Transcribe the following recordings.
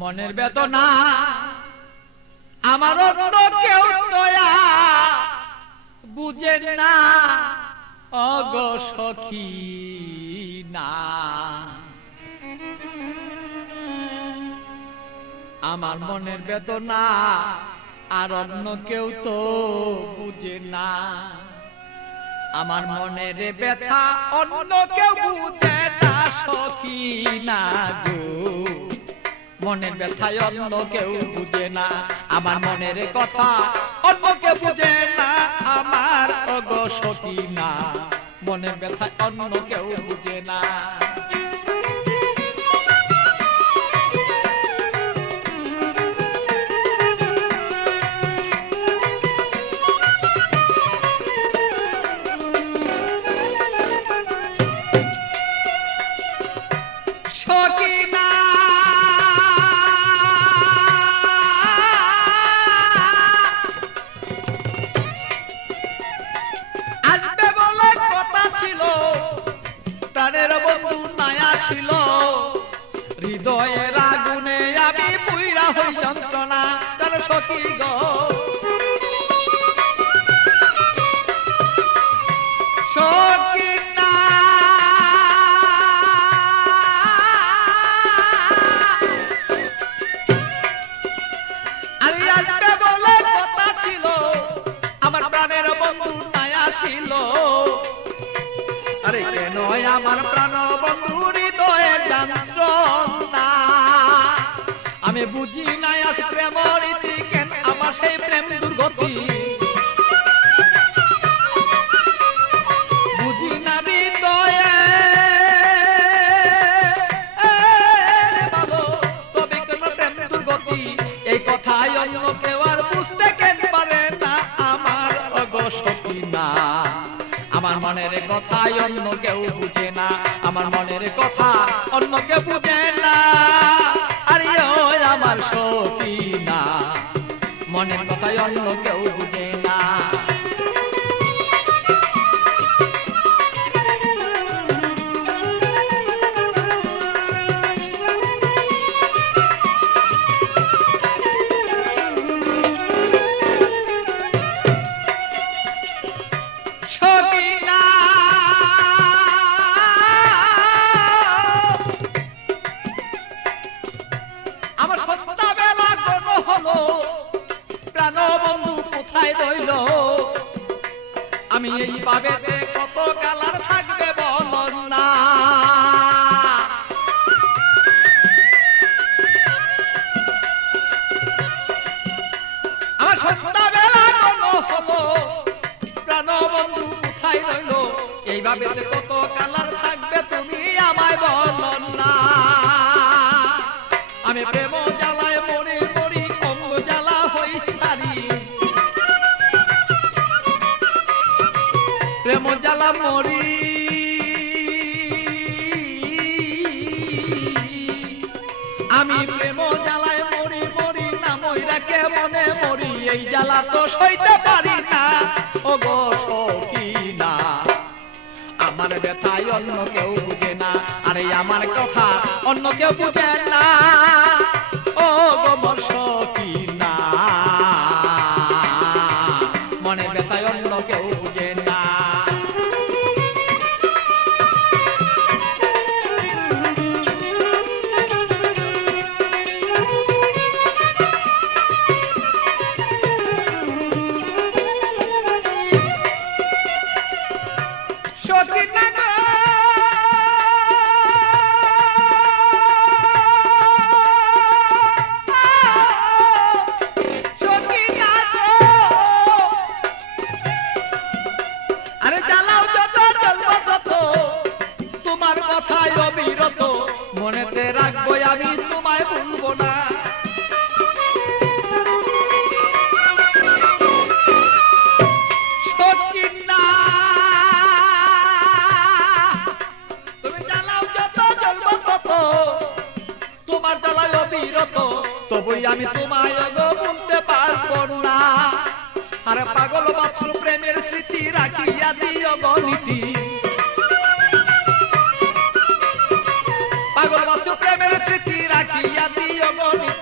মনের বেদনা আমার অন্য কেউ দয়া বুঝে না অগো সখী না। আমার মনের বেদনা আর অন্য কেউ তো বুঝে না। আমার মনের ব্যথা অন্য কেউ বুঝে না সখী না গো। মনের ব্যথায় অন্য কেউ বুঝে না, আমার মনের কথা অন্য কেউ বুঝে না আমার অগো সখী না। মনের ব্যথায় অন্য কেউ বুঝে না। হৃদয়ের আগুনে আমি পুইরা হই যন্ত্রণা তার সখী গো। সখী না আরে আসবে বলে কথা ছিল, আমার প্রাণের বন্ধু নাই আসিল। আরে কেন আমার প্রাণ বন্ধু হৃদয়ের যন্ত্রণা আমি বুঝি নাই আজ প্রেমের রীতি কেন আমার সেই প্রেম দুর্গতি। বুঝি না হৃদয়ে ভালো তবে কেন প্রেম দুর্গতি। এই কথাই অন্য কেউ আর বুঝতে কেন পারে না আমার অগো সখী না। আমার মনের কথাই অন্য কেউ বুঝে না, আমার মনের কথা অন্য কেউ বুঝে না। আরে ওই আমার সখী না, মনের কথাই অন্য কেউ বুঝে না। আমি এই পাবেতে কত কালার থাকবে বলন না। আমার সন্ধ্যাবেলা কোন হলো প্রাণ বন্ধু কোথায় রইল। এই ভাবেতে কত কালার থাকবে তুমি আমায় বলন না। আমি প্রেম জ্বালায় মরি মরি অঙ্গ জ্বালা হই সারি। প্রেম জ্বালা মরি আমি প্রেম জ্বালায় মরি মরি না মইরা কে মনে মরি। এই জ্বালা তো সইতে পারি না ওগো সখী না। আমার ব্যথায় অন্য কেউ বুঝে না, আরে আমার কথা অন্য কেউ বুঝে না ওগো মোর সখী না। মনের ব্যথায় অন্য কেউ বুঝে না। মনেতে রাখবো আমি তোমায় ভুলবো না। সত্যি না তুমি জ্বালাও যত জ্বলবো তত তোমার জ্বালায় অবিরত তবুই আমি তোমায় ভুলতে পারবো না। আরে পাগল বাছুর প্রেমের স্মৃতি রাখিয়া দিও গণিতি। পাগল বাছুর প্রেমের স্মৃতি রাখিয়া দিও গণিতি।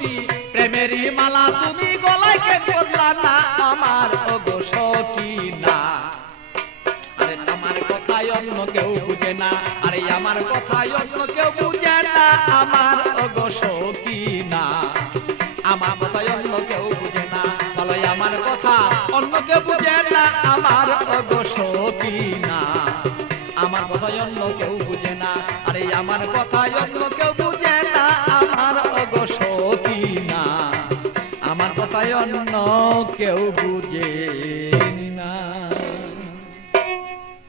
কে করলা না আমার ওগো সখী না। আরে আমার কথাই অন্য কেউ বুঝে না, আরে আমার কথাই অন্য কেউ বুঝে না আমার ওগো সখী না। আমার কথাই অন্য কেউ বুঝে না, বলো আমার কথা অন্য কেউ বুঝে না আমার ওগো সখী না। আমার কথাই অন্য কেউ বুঝে না, আরে আমার কথাই অন্য কেউ বুঝে না আমার ওগো সখী না। আমার কথাই অন্য কেউ